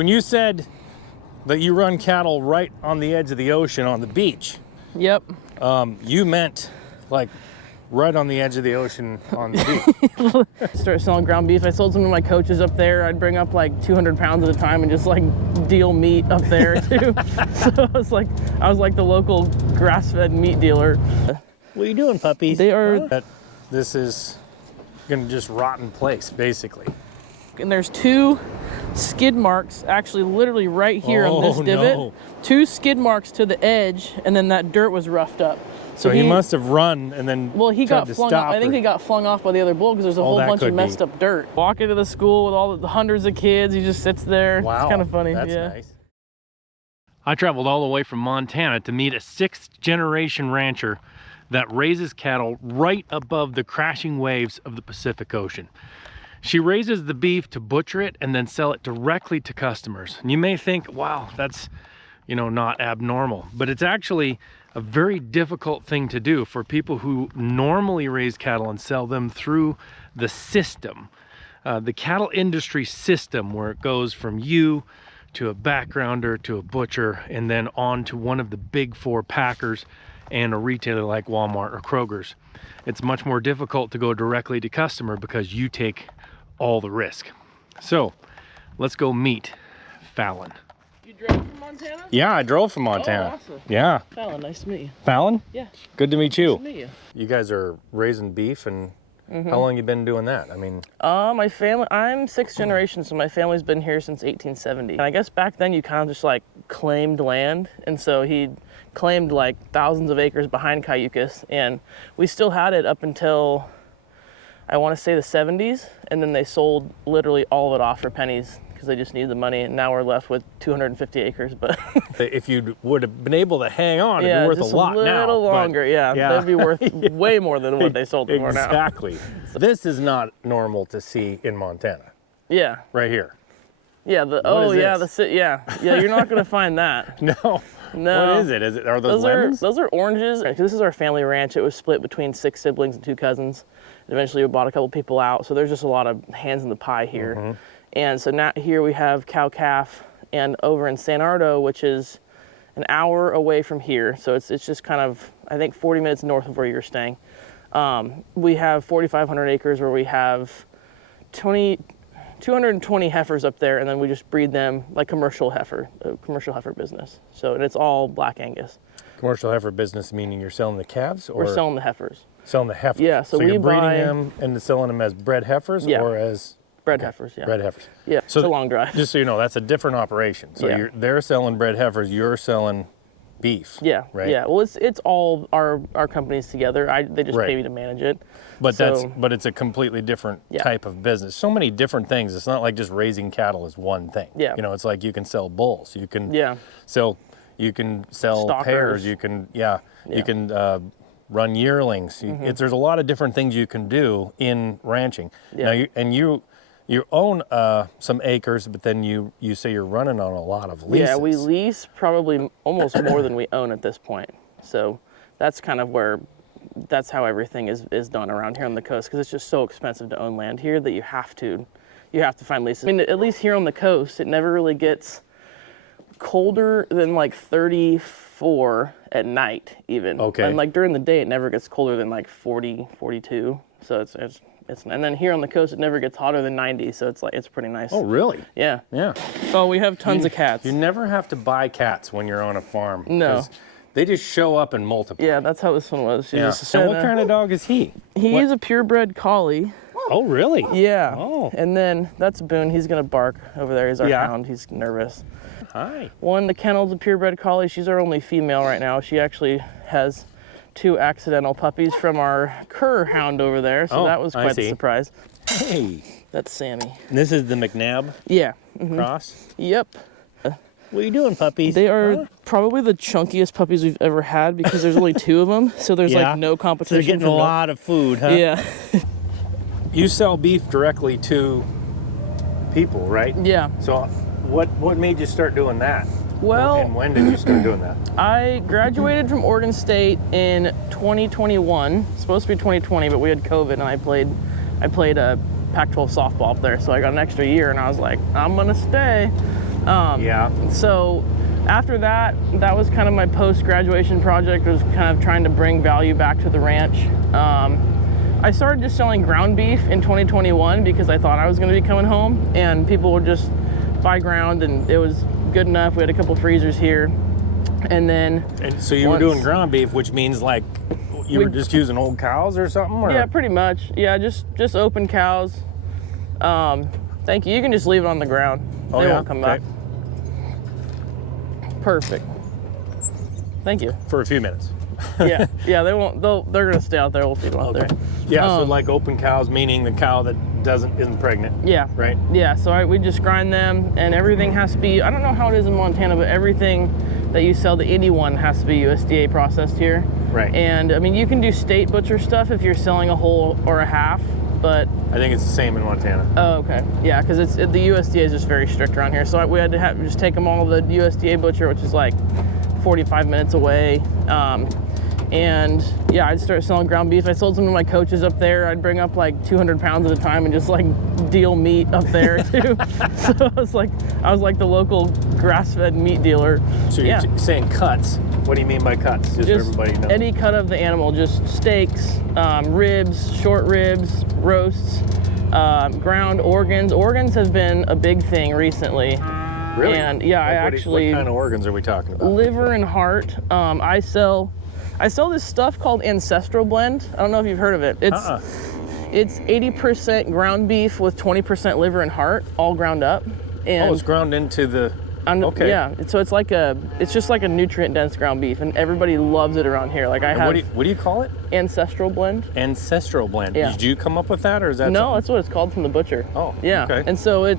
When you said that you run cattle right on the edge of the ocean on the beach. Yep. You meant like right on the edge of the ocean on the beach. Started selling ground beef. I sold some to my coaches up there. I'd bring up like 200 pounds at a time and just like deal meat up there too. So I was like the local grass-fed meat dealer. What are you doing, puppies? They are. This is gonna just rot in place, basically. And there's 2 skid marks, actually literally right here on this divot. No. 2 skid marks to the edge, and then that dirt was roughed up. So he must have run and then he got flung off. I think he got flung off by the other bull because there's a whole bunch of messed up dirt. Walk into the school with all the hundreds of kids. He just sits there. Wow. It's kind of funny. That's yeah. nice. I traveled all the way from Montana to meet a 6th-generation rancher that raises cattle right above the crashing waves of the Pacific Ocean. She raises the beef to butcher it and then sell it directly to customers. And you may think, wow, that's, not abnormal, but it's actually a very difficult thing to do for people who normally raise cattle and sell them through the system. The cattle industry system, where it goes from you to a backgrounder to a butcher and then on to one of the big 4 packers and a retailer like Walmart or Kroger's. It's much more difficult to go directly to customer because you take all the risk. So let's go meet Fallon. You drove from Montana? Yeah, I drove from Montana. Oh, awesome. Yeah. Fallon, nice to meet you. Fallon? Yeah. Good to meet you. Nice to meet you. You guys are raising beef, and how long you been doing that? I mean, my family, I'm 6th generation, so my family's been here since 1870. And I guess back then you kind of just like claimed land, and so he claimed like thousands of acres behind Cayucas, and we still had it up until I want to say the 70s, and then they sold literally all of it off for pennies because they just needed the money, and now we're left with 250 acres. But if you would have been able to hang on, it'd be worth just a lot now. a little longer, yeah. They'd be worth way more than what they sold them for now. Exactly. This is not normal to see in Montana. Yeah. Right here. Yeah. You're not gonna find that. No. No. What is it? Are those lemons? Those are oranges. This is our family ranch. It was split between 6 siblings and 2 cousins. Eventually we bought a couple people out, so there's just a lot of hands in the pie here. And so now here we have cow-calf, and over in San Ardo, which is an hour away from here, so it's just kind of, I think, 40 minutes north of where you're staying. We have 4,500 acres where we have 220 heifers up there, and then we just breed them like commercial heifer business. So, and it's all Black Angus. Commercial heifer business meaning you're selling the calves, or we're selling the heifers. Selling the heifers. Yeah, so you're breeding them and selling them as bred heifers, or as bred heifers. Yeah. Bred heifers. Yeah. So it's a long drive. Just so you know, that's a different operation. So they're selling bred heifers. You're selling beef. Yeah. Right. Yeah. Well, it's all our companies together. They just pay me to manage it. But it's a completely different type of business. So many different things. It's not like just raising cattle is one thing. Yeah. It's like you can sell bulls. You can sell Stockers. pairs. You can you can run yearlings. There's a lot of different things you can do in ranching. Yeah. Now you own some acres, but then you say you're running on a lot of leases. Yeah, we lease probably almost more than we own at this point. So that's kind of that's how everything is done around here on the coast, because it's just so expensive to own land here that you have to find leases. I mean, at least here on the coast, it never really gets colder than like 34 at night even. Okay. And like during the day, it never gets colder than like 40, 42. So it's and then here on the coast, it never gets hotter than 90. So it's pretty nice. Oh, really? Yeah. Yeah. Oh, we have tons of cats. You never have to buy cats when you're on a farm. No. They just show up and multiply. Yeah, that's how this one was. And what kind of dog is he? He's a purebred collie. Oh, really? Yeah. Oh. And then that's Boone. He's going to bark over there. He's our hound. He's nervous. Hi. The kennel's a purebred collie. She's our only female right now. She actually has 2 accidental puppies from our cur hound over there. So that was quite the surprise. Hey. That's Sammy. And this is the McNabb cross? Yep. What are you doing, puppies? They are probably the chunkiest puppies we've ever had because there's only 2 of them. So there's like no competition. So they're getting a lot of food, huh? Yeah. You sell beef directly to people, right? Yeah. So what made you start doing that? Well, and when did you start doing that? I graduated from Oregon State in 2021. It's supposed to be 2020, but we had COVID, and I played a Pac-12 softball up there, so I got an extra year, and I was like, I'm gonna stay. Yeah. So after that, that was kind of my post-graduation project, was kind of trying to bring value back to the ranch. I started just selling ground beef in 2021 because I thought I was going to be coming home, and people would just buy ground, and it was good enough. We had a couple freezers here. And then so you were doing ground beef, which means like you were just using old cows or something? Or? Yeah, pretty much. Yeah, just open cows. Thank you. You can just leave it on the ground. They won't come back. Perfect. Thank you. For a few minutes. Yeah, they won't. They're gonna stay out there. We'll feed them out there. Yeah. So like open cows, meaning the cow that isn't pregnant. Yeah. Right. Yeah. So we just grind them, and everything has to be. I don't know how it is in Montana, but everything that you sell to anyone has to be USDA processed here. Right. And I mean, you can do state butcher stuff if you're selling a whole or a half, but I think it's the same in Montana. Oh, okay. Yeah, because the USDA is just very strict around here. So we had to just take them all to the USDA butcher, which is like 45 minutes away. And yeah, I'd start selling ground beef. I sold some to my coaches up there. I'd bring up like 200 pounds at a time and just like deal meat up there too. So I was like the local grass-fed meat dealer. So you're saying cuts. What do you mean by cuts? Just so everybody knows. Any cut of the animal, just steaks, ribs, short ribs, roasts, ground organs. Organs has been a big thing recently. Really? And yeah, what kind of organs are we talking about? Liver and heart. I sell this stuff called Ancestral Blend. I don't know if you've heard of it. It's 80% ground beef with 20% liver and heart, all ground up. And it's ground into the. Okay. Yeah. So it's just like a nutrient dense ground beef, and everybody loves it around here. Like what do you call it? Ancestral Blend. Ancestral Blend. Yeah. Did you come up with that, or is that? No, that's what it's called from the butcher. Oh. Yeah. Okay. And so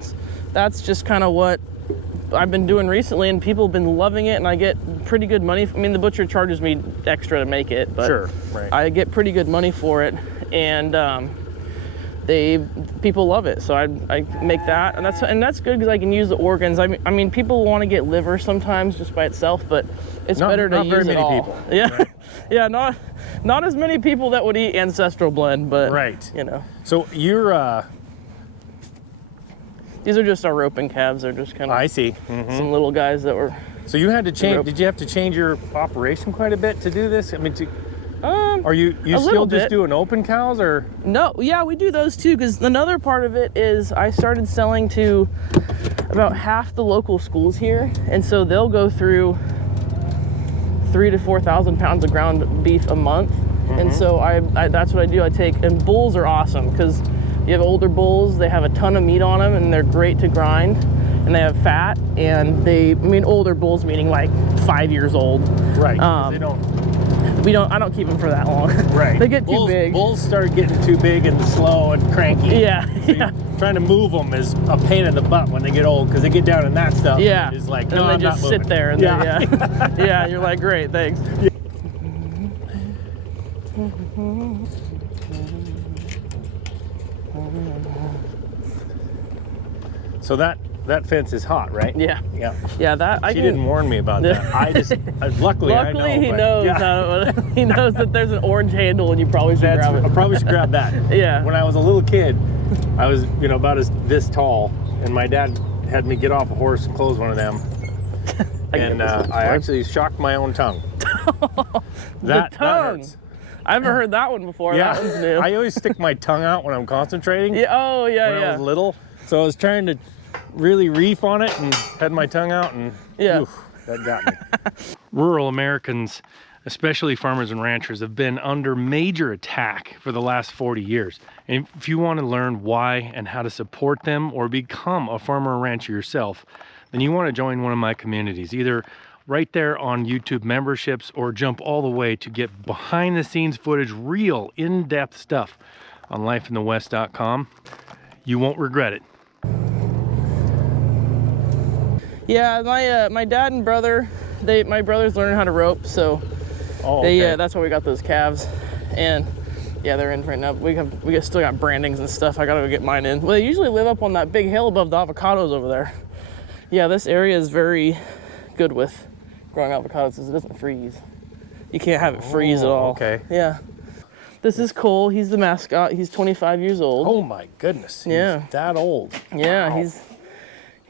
that's just kind of what I've been doing recently, and people have been loving it, and I get pretty good money. I mean, the butcher charges me extra to make it, but sure, right. I get pretty good money for it, and people love it. So I make that, and that's good because I can use the organs. I mean, people want to get liver sometimes just by itself, but it's better to use it all. People. Yeah, right. Yeah, not as many people that would eat Ancestral Blend, but right. You know. So you're. These are just our roping calves. They're just kind of. I see. Some little guys that were. So you had to change. Did you have to change your operation quite a bit to do this? I mean, are you still just doing open cows, or? No, yeah, we do those too. Because another part of it is I started selling to about half the local schools here, and so they'll go through 3,000 to 4,000 pounds of ground beef a month, and so I that's what I do. I take, and bulls are awesome because you have older bulls. They have a ton of meat on them, and they're great to grind. And they have fat, and older bulls meaning like 5 years old. Right. I don't keep them for that long. Right. They get too big. Bulls start getting too big and slow and cranky. Yeah. So trying to move them is a pain in the butt when they get old, because they get down in that stuff. Yeah. It's like, no, and they just sit there. And yeah. You're like, great, thanks. Yeah. So that fence is hot, right? Yeah. Yeah. Yeah. She didn't warn me about that. Luckily I know. He knows. He knows that there's an orange handle, and you probably should grab it. I probably should grab that. Yeah. When I was a little kid, I was about this tall, and my dad had me get off a horse and close one of them, and I actually shocked my own tongue. The tongue. That hurts. I haven't heard that one before. Yeah. That one's new. I always stick my tongue out when I'm concentrating. Yeah. Oh, yeah, when I was little, so I was trying to really reef on it and had my tongue out, and that got me. Rural Americans, especially farmers and ranchers, have been under major attack for the last 40 years. And if you want to learn why and how to support them, or become a farmer or rancher yourself, then you want to join one of my communities, either right there on YouTube memberships, or jump all the way to get behind the scenes footage, real in-depth stuff on lifeinthewest.com. You won't regret it. Yeah, my dad and brother, my brother's learning how to rope, so that's why we got those calves, and yeah, they're in right now. We still got brandings and stuff. I gotta go get mine in. Well, they usually live up on that big hill above the avocados over there. Yeah, this area is very good with growing avocados because it doesn't freeze. You can't have it freeze at all. Okay. Yeah. This is Cole. He's the mascot. He's 25 years old. Oh my goodness. He's that old. Yeah, wow.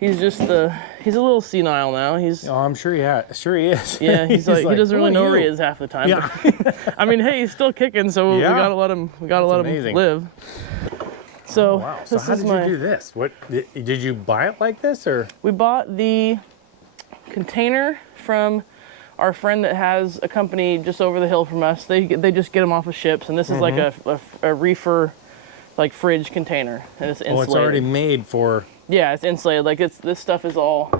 He's just he's a little senile now. He's Oh, I'm sure he is. yeah, he's like he doesn't really "Who are know where he you?" is half the time. Yeah. But, I mean, hey, he's still kicking, so we Yeah. gotta let him amazing. live. So Wow. So this how is did you do this? What did you buy it like this, or? We bought the container from our friend that has a company just over the hill from us. They just get them off of ships, and this is like a reefer, like fridge container, and it's insulated. Oh, it's already made for. Yeah, it's insulated. Like this stuff is all.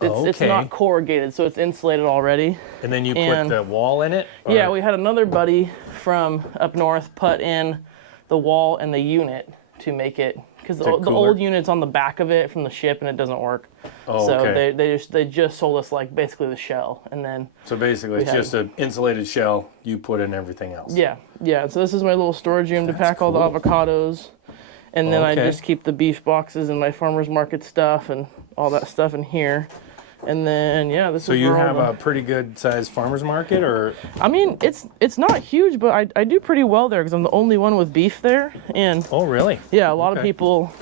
It's not corrugated, so it's insulated already. And then you put the wall in it? Or? Yeah, we had another buddy from up north put in the wall and the unit to make it, because the old unit's on the back of it from the ship and it doesn't work. Oh, so okay. they just sold us like basically the shell, and then. So basically, it's just an insulated shell. You put in everything else. Yeah. So this is my little storage room to pack all the avocados, and then I just keep the beef boxes and my farmer's market stuff and all that stuff in here. And then this is. So you have a pretty good sized farmer's market, or? I mean, it's not huge, but I do pretty well there because I'm the only one with beef there, and. Oh, really? Yeah, a lot of people.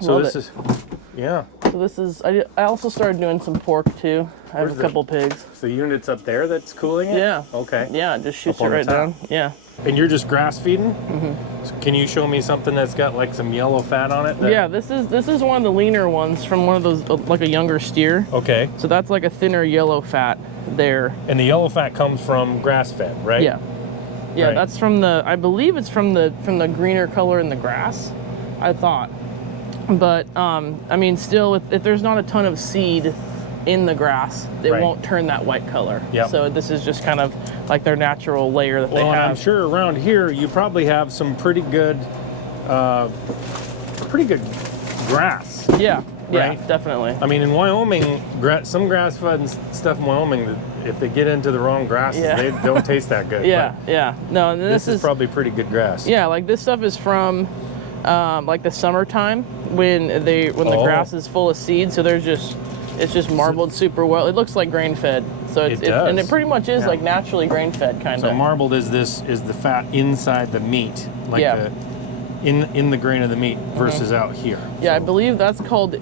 So this is. Yeah. So this is. I also started doing some pork too. I have a couple pigs. So the unit's up there that's cooling it? Yeah. Okay. Yeah, it just shoots it on the right top. down. Yeah. And you're just grass feeding? Mm-hmm. So can you show me something that's got like some yellow fat on it? Yeah, this is one of the leaner ones from one of those, like a younger steer. Okay. So that's like a thinner yellow fat there. And the yellow fat comes from grass fed, right? Yeah. Yeah, Right. that's from I believe it's from the greener color in the grass, I thought. But I mean, still, if there's not a ton of seed in the grass, it won't turn that white color. Yep. So this is just kind of like their natural layer that they Well, and have. I'm sure around here you probably have some pretty good grass. Yeah, Right? definitely. I mean, in Wyoming, some grass-fed stuff in Wyoming, if they get into the wrong grasses, they don't taste that good. Yeah, But yeah. No, and this is probably pretty good grass. Yeah, like this stuff is from like the summertime when the grass is full of seed. So it's just marbled super well. It looks like grain fed. So It does. and it pretty much is like naturally grain fed kind of. So marbled is the fat inside the meat, like in the grain of the meat versus out here. Yeah, I believe that's called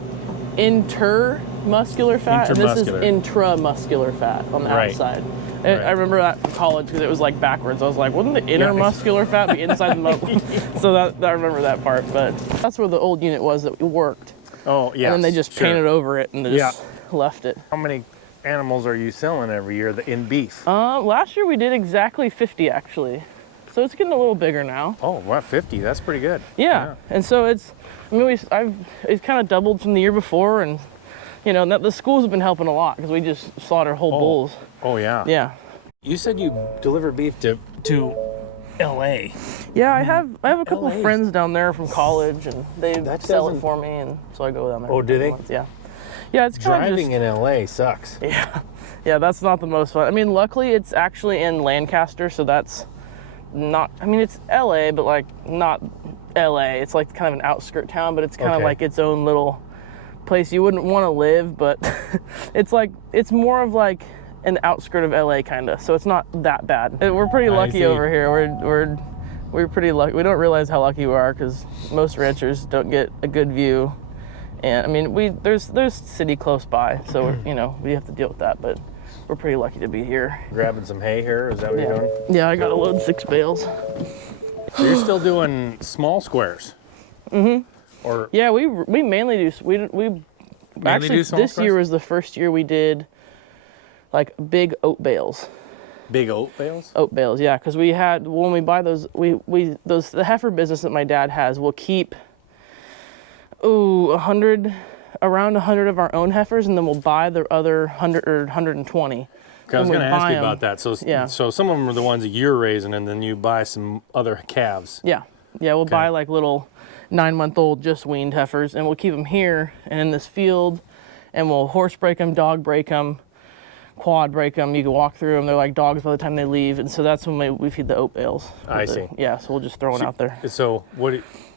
intermuscular fat, and this is intramuscular fat on the outside. I remember that from college because it was like backwards. I was like, wouldn't the intermuscular fat be inside the muscle? So I remember that part, but that's where the old unit was that worked. Oh, yeah. And then they just painted over it and they just left it. How many animals are you selling every year in beef? Last year we did exactly 50 actually. So it's getting a little bigger now. Oh, wow, 50. That's pretty good. Yeah. And so it's kind of doubled from the year before, and the schools have been helping a lot because we just slaughter whole bulls. Oh, yeah. Yeah. You said you deliver beef to LA. Yeah, I have a couple of friends down there from college, and they sell it for me, and so I go down there. Oh, do they? Yeah. Yeah, it's kind of driving in LA sucks. Yeah. Yeah, that's not the most fun. I mean, luckily it's actually in Lancaster, so that's not. I mean, it's LA, but like not LA. It's like kind of an outskirt town, but it's kind of like its own little place you wouldn't want to live, but it's more of like an outskirt of LA kind of, so it's not that bad. We're pretty lucky over here. We're pretty lucky. We don't realize how lucky we are because most ranchers don't get a good view, and I mean there's city close by, so we have to deal with that, but we're pretty lucky to be here. Grabbing some hay here, is that what you're doing? Yeah, I gotta load 6 bales. So you're still doing small squares? Mm-hmm. Or yeah, we mainly do. We actually do small this squares? year was the first year we did like big oat bales. Big oat bales? Oat bales, yeah, because we had when we buy those, the heifer business that my dad has will keep around 100 of our own heifers, and then we'll buy the other 100 or 120. Okay, I was going to ask you about that. So some of them are the ones that you're raising, and then you buy some other calves. Yeah, we'll buy like little 9-month-old just weaned heifers, and we'll keep them here and in this field, and we'll horse break them, dog break them, quad break them. You can walk through them. They're like dogs by the time they leave, and so that's when we feed the oat bales. I see. Yeah, so we'll just throw one out there. So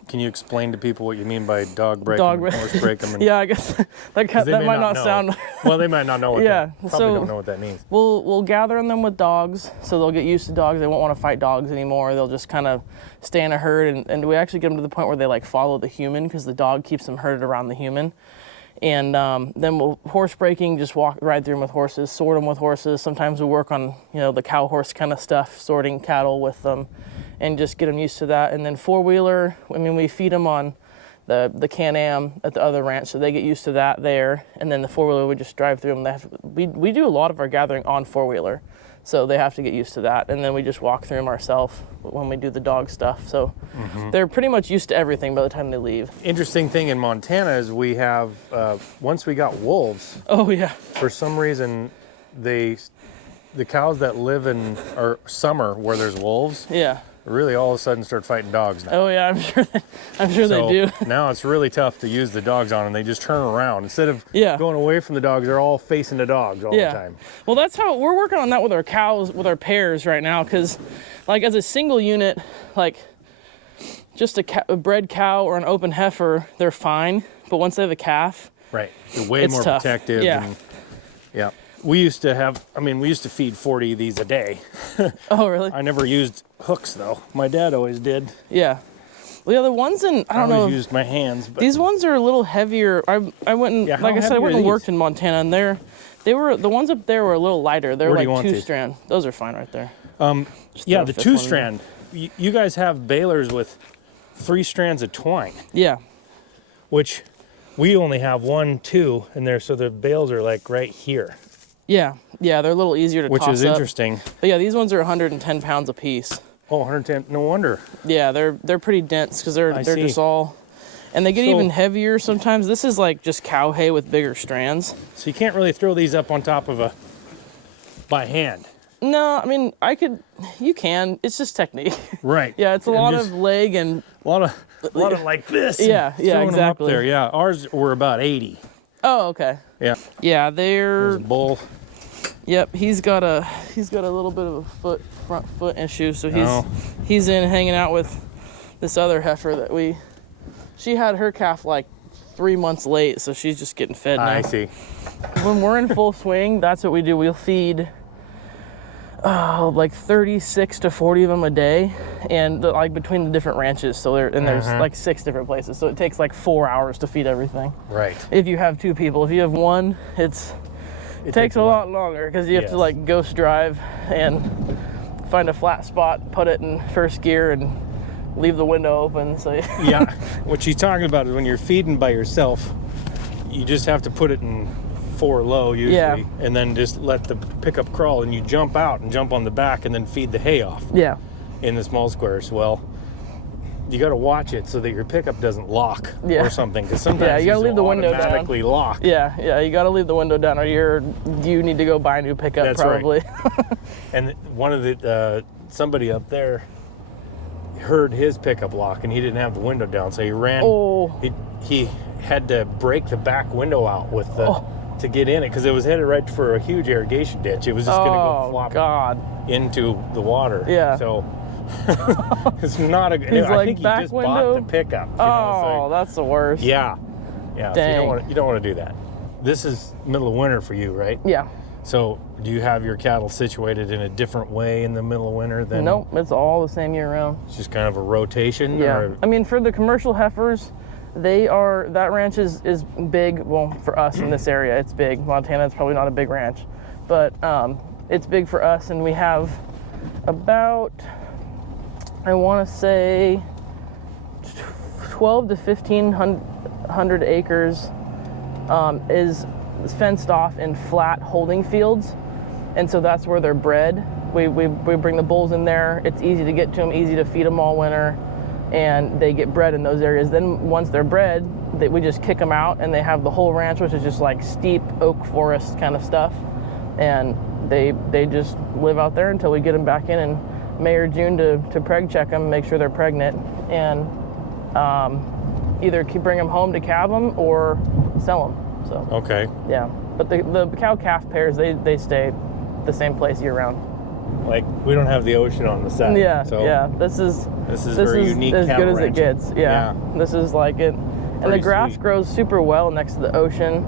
can you explain to people what you mean by dog break them, horse break them? Yeah, I guess that might not sound. Well, they might not know what probably don't know what that means. We'll gather them with dogs, so they'll get used to dogs. They won't want to fight dogs anymore. They'll just kind of stay in a herd, and we actually get them to the point where they like follow the human because the dog keeps them herded around the human. And then we'll horse breaking, just ride through them with horses, sort them with horses. Sometimes we work on, you know, the cow horse kind of stuff, sorting cattle with them, and just get them used to that. And then four-wheeler, I mean, we feed them on the Can-Am at the other ranch, so they get used to that there. And then the four-wheeler, we just drive through them. We do a lot of our gathering on four-wheeler, so they have to get used to that. And then we just walk through them ourselves when we do the dog stuff. So they're pretty much used to everything by the time they leave. Interesting thing in Montana is we have, once we got wolves, Oh, yeah. for some reason, the cows that live in our summer where there's wolves, Yeah. really all of a sudden start fighting dogs now. Oh, yeah, I'm sure they do. Now it's really tough to use the dogs on them. They just turn around. Instead of Yeah. going away from the dogs, they're all facing the dogs all the time. Well, that's how we're working on that with our cows, with our pairs right now, because like as a single unit, like just a bred cow or an open heifer, they're fine. But once they have a calf, Right. They're way it's more tough. protective. Yeah. And, yeah. We used to feed 40 of these a day. Oh, really? I never used hooks though. My dad always did. Yeah. Well, yeah, the ones in, I don't know. I always used my hands. But These ones are a little heavier. I went and, Yeah, how like I said, I heavy went are and these? worked in Montana, and the ones up there were a little lighter. They're Where do you like want these? 2-strand. Those are fine right there. Yeah, throw the a fifth one in 2-strand. You guys have balers with 3 strands of twine, Yeah. which we only have 1, 2 in there, so the bales are like right here, Yeah. Yeah, they're a little easier to which toss is up. interesting. But yeah, these ones are 110 pounds a piece. Oh, 110. No wonder. Yeah, they're pretty dense because they're see. just all, and they get So- even heavier sometimes. This is like just cow hay with bigger strands. So you can't really throw these up on top of by hand. No, I mean you can. It's just technique. Right. Yeah, it's a And lot just of leg and a lot of like this. and Yeah, yeah, throwing them up exactly. there. Yeah, ours were about 80. oh, okay. Yeah. Yeah, There's a they're. bull. Yep, he's got a little bit of a front foot issue, so Oh. he's in hanging out with this other heifer that she had her calf like 3 months late, so she's just getting fed now. I see. When we're in full swing, that's what we do. We'll feed like 36 to 40 of them a day, and like between the different ranches. So there's like 6 different places. So it takes like 4 hours to feed everything. Right. If you have 2 people, if you have one, it takes a lot longer because you have Yes. to like ghost drive and find a flat spot, put it in first gear, and leave the window open. So Yeah. What she's talking about is when you're feeding by yourself, you just have to put it in 4 low usually, Yeah. and then just let the pickup crawl, and you jump out and jump on the back and then feed the hay off yeah, in the small squares. Well, you got to watch it so that your pickup doesn't lock Yeah. or something, because sometimes Yeah, you gotta these leave the will window down. automatically lock. yeah. You got to leave the window down, or you need to go buy a new pickup. That's right. probably. And one of the somebody up there heard his pickup lock, and he didn't have the window down, so he ran. Oh. He had to break the back window out with the to get in it, because it was headed right for a huge irrigation ditch. It was just going to go flop God. into the water. Yeah. So it's not a. He's I like, think he back just window? bought the pickup. Oh, that's the worst. yeah. Yeah. So Dang. you don't want to do that. This is middle of winter for you, right? Yeah. So do you have your cattle situated in a different way in the middle of winter than? Nope, it's all the same year round. It's just kind of a rotation. Yeah. Or, I mean, for the commercial heifers, that ranch is big. Well, for us in this area, it's big. Montana, it's probably not a big ranch, but it's big for us, and we have about, I want to say, 12 to 1,500 acres is fenced off in flat holding fields, and so that's where they're bred. We bring the bulls in there. It's easy to get to them, easy to feed them all winter, and they get bred in those areas. Then once they're bred, we just kick them out, and they have the whole ranch, which is just like steep oak forest kind of stuff, and they just live out there until we get them back in May or June to preg check them, make sure they're pregnant, and either bring them home to calve them or sell them. So okay. yeah, but the cow-calf pairs, they stay the same place year-round. Like, we don't have the ocean on the side. Yeah, So yeah. This is very unique as cattle good as it ranching. gets. Yeah. This is like it, and the Pretty grass sweet. grows super well next to the ocean,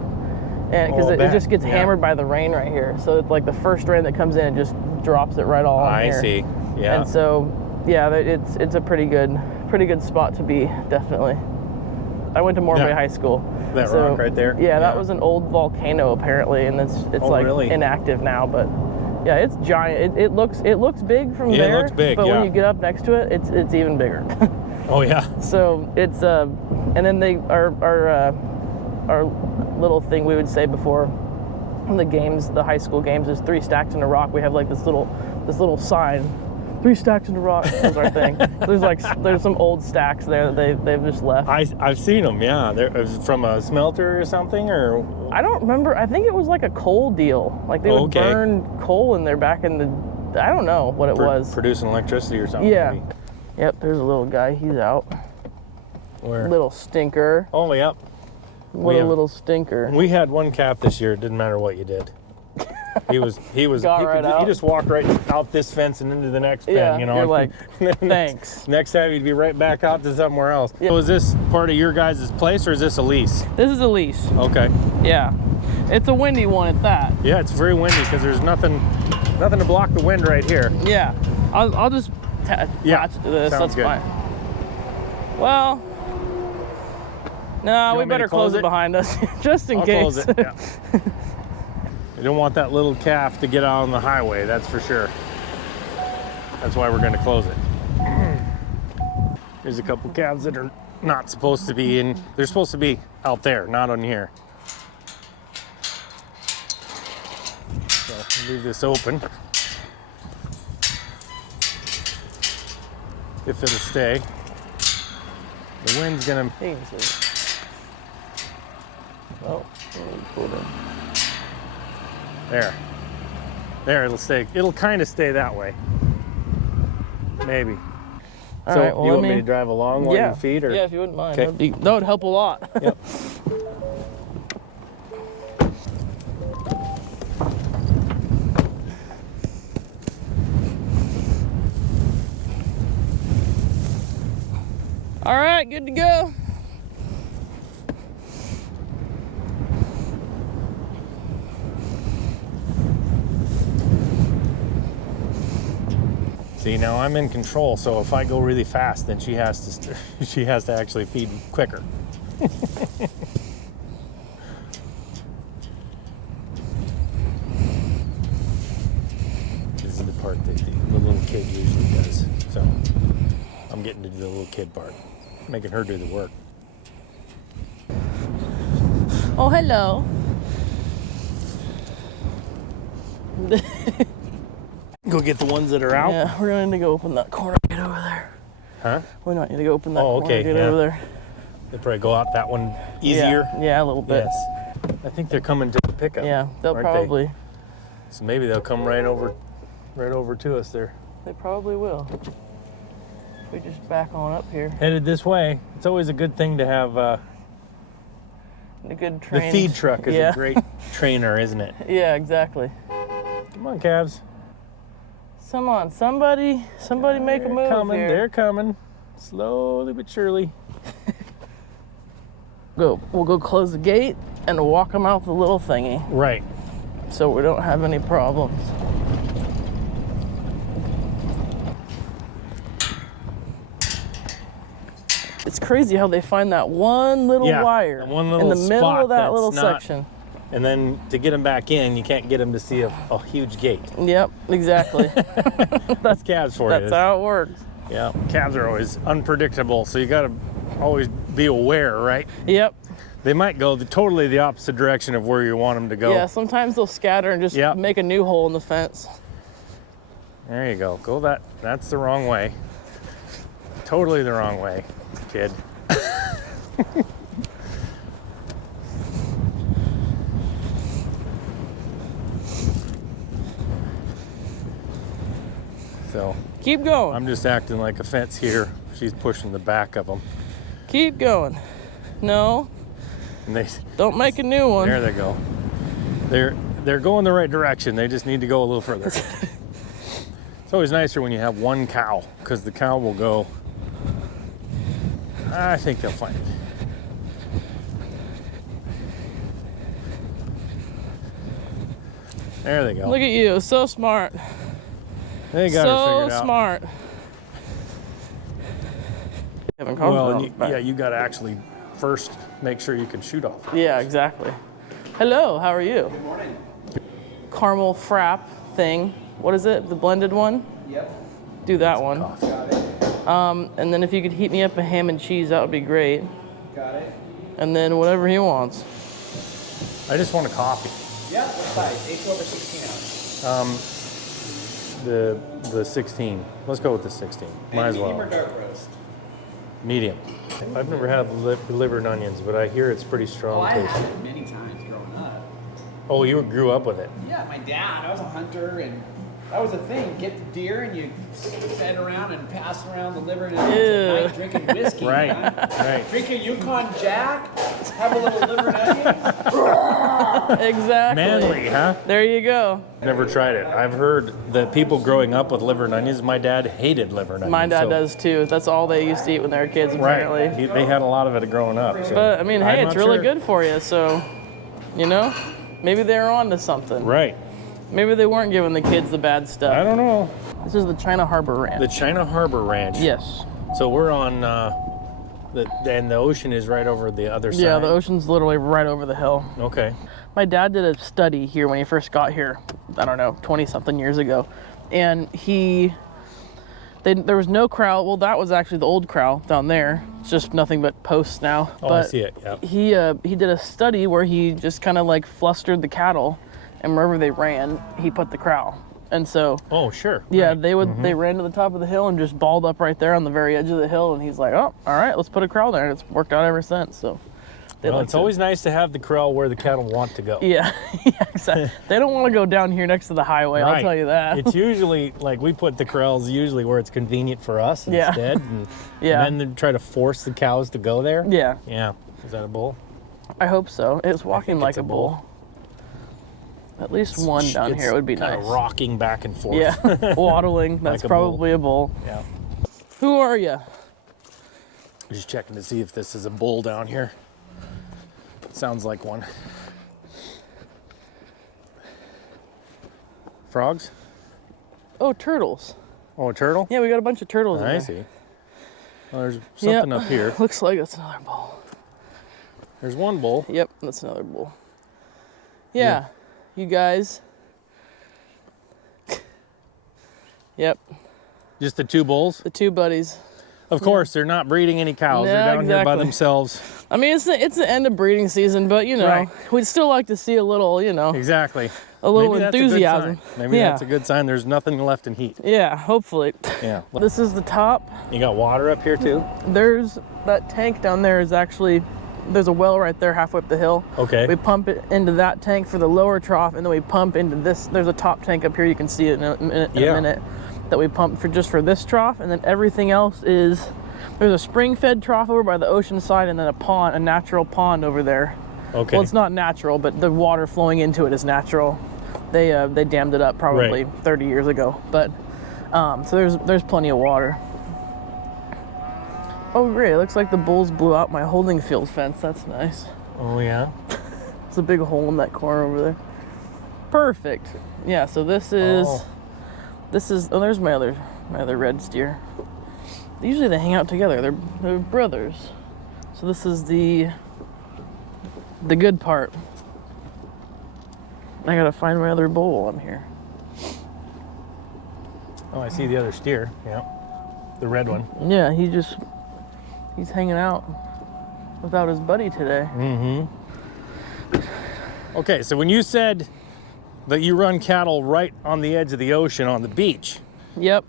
and because Oh, I it bet. just gets Yeah. hammered by the rain right here. So it's like the first rain that comes in, it just drops it right all on I here. see. Yeah. And so, yeah, it's a pretty good spot to be, definitely. I went to Moore Bay Yeah. High School. That rock right there? Yeah, that Yeah. was an old volcano apparently, and it's like really? inactive now. But yeah, it's giant. It looks big from there. It looks big. But yeah. when you get up next to it, it's even bigger. Oh yeah. So it's and then our little thing we would say before the games, the high school games, is 3 stacks in a rock. We have like this little sign, 3 stacks in a rock is our thing. There's some old stacks there that they've just left. I've seen them. Yeah, they're from a smelter or something, or I don't remember. I think it was like a coal deal. Like they would burn coal in there back in the. I don't know what it was. Producing electricity or something. Yeah. Maybe. Yep. There's a little guy. He's out. Where? Little stinker. Oh yep. What a little stinker. We had one calf this year. It didn't matter what you did. He just walked right out this fence and into the next pen. You know. You're like, thanks. Next time he'd be right back out to somewhere else. Yeah. So is this part of your guys' place or is this a lease? This is a lease. Okay. Yeah. It's a windy one at that. Yeah, it's very windy because there's nothing to block the wind right here. Yeah. I'll just attach to this. Sounds That's good. fine. Well, no, we better close it behind us just in case. Close it. Yeah. You don't want that little calf to get out on the highway, that's for sure. That's why we're going to close it. There's a couple calves that are not supposed to be in. They're supposed to be out there, not on here. So leave this open. If it'll stay. The wind's gonna. Oh, cool then. There, it'll stay. It'll kind of stay that way. Maybe. All so right, well, you want me to drive along while you feed? Or? Yeah, if you wouldn't mind. Okay. That would help a lot. Yep. All right, good to go. See, now I'm in control, so if I go really fast, then she has to actually feed quicker. This is the part that the little kid usually does. So I'm getting to do the little kid part, making her do the work. Oh, hello. Go get the ones that are out. Yeah, we're gonna need to go open that corner gate over there. Huh? We might need to go open that corner gate over there. They probably go out that one easier. Yeah, a little bit. Yes. I think they're coming to the pickup. Yeah, they'll probably. They? So maybe they'll come right over to us there. They probably will. If we just back on up here. Headed this way. It's always a good thing to have. A good train. The feed truck is a great trainer, isn't it? Yeah, exactly. Come on, calves. Come on, somebody make a move coming, here. They're coming, slowly but surely. We'll go close the gate and walk them out the little thingy. Right. So we don't have any problems. It's crazy how they find that one little wire one little in the middle spot of that that's little not, section. And then to get them back in, you can't get them to see a huge gate. Yep, exactly. That's calves for you. That's how it works. Yeah, calves are always unpredictable, so you got to always be aware, right? Yep. They might go totally the opposite direction of where you want them to go. Yeah, sometimes they'll scatter and just make a new hole in the fence. There you go. Go that. That's the wrong way. Totally the wrong way, kid. So keep going. I'm just acting like a fence here. She's pushing the back of them. Keep going. No. And don't make a new one. There they go. They're going the right direction. They just need to go a little further. It's always nicer when you have one cow, because the cow will go. I think they'll find it. There they go. Look at you, so smart. They got her figured out. So smart. Well, you got to actually first make sure you can shoot off. Yeah, exactly. Hello, how are you? Good morning. Caramel frap thing. What is it? The blended one? Yep. Do that one. Got it. And then if you could heat me up a ham and cheese, that would be great. Got it. And then whatever he wants. I just want a coffee. Yep. What size? 8 over 16 ounce. The 16. Let's go with the 16. Might as Medium or well. dark roast? Medium. I've never had liver and onions, but I hear it's pretty strong I taste. had it many times growing up. Oh, you grew up with it. Yeah, my dad. I was a hunter, and that was a thing. Get the deer, and you fed around and pass around the liver and onions at night, drinking whiskey. Right. Man. Right. Drink a Yukon Jack. Have a little liver and onion. Exactly. Manly, huh? There you go. Never tried it. I've heard that people growing up with liver and onions, my dad hated liver and onions. My dad so- does too. That's all they used to eat when they were kids, apparently. Right. They had a lot of it growing up. So. But I mean, hey, I'm it's not really sure. good for you. So, you know, maybe they're on to something. Right. Maybe they weren't giving the kids the bad I stuff. don't know. This is the China Harbor Ranch. The China Harbor Ranch. Yes. So we're on, and the ocean is right over the other side. Yeah, the ocean's literally right over the hill. Okay. My dad did a study here when he first got here, I don't know, 20-something years ago. And there was no corral. Well, that was actually the old corral down there. It's just nothing but posts now. Oh, but I see it, yeah. He did a study where he just kind of like flustered the cattle, and wherever they ran, he put the corral. And so, Oh, sure. yeah, Right. they ran to the top of the hill and just balled up right there on the very edge of the hill. And he's like, oh, all right, let's put a corral there. And it's worked out ever since. So, Well, it's always nice to have the corral where the cattle want to go. Yeah, yeah, exactly. They don't want to go down here next to the highway, I'll Right. tell you that. It's usually, like, we put the corrals usually where it's convenient for us Yeah. instead. And, Yeah. and then try to force the cows to go there. Yeah, Yeah. Is that a bull? I hope so. It's walking like it's a a bull. At least one down It's here would be kinda nice. rocking back and forth. Yeah, waddling. That's Like a bull. probably a bull. Yeah. Who are you? Just checking to see if this is a bull down here. Sounds like one. Frogs? Oh, turtles. Oh, a turtle? Yeah, we got a bunch of turtles in I there. see. Well, there's something up here. Looks like that's another bull. There's one bull. Yep, that's another bull. Yeah, you guys. Yep, Just the two bulls. the two buddies. Of course, they're not breeding any cows. Yeah, They're down here by exactly. themselves. I mean, it's the end of breeding season, but you know, Right. we'd still like to see a little, you know, Exactly. a little Maybe that's a good enthusiasm. sign. Maybe Yeah. that's a good sign. There's nothing left in heat. Yeah, hopefully. Yeah. This is the top. You got water up here too? There's that tank down there is actually, there's a well right there halfway up the hill. Okay. We pump it into that tank for the lower trough, and then we pump into this. There's a top tank up here. You can see it in a minute that we pump for just for this trough, and then everything else is, there's a spring-fed trough over by the ocean side, and then a pond, a natural pond over there. Okay. Well, it's not natural, but the water flowing into it is natural. They dammed it up probably 30 years ago, but so there's plenty of water. Oh great, it looks like the bulls blew out my holding field fence. That's nice. Oh yeah. There's a big hole in that corner over there. Perfect. Yeah, so this is oh, there's my other red steer. Usually they hang out together. They're brothers. So this is the good part. I gotta find my other bull while I'm here. Oh, I see the other steer. Yeah. The red one. Yeah, he's hanging out without his buddy today. Okay, so when you said that you run cattle right on the edge of the ocean on the beach, Yep.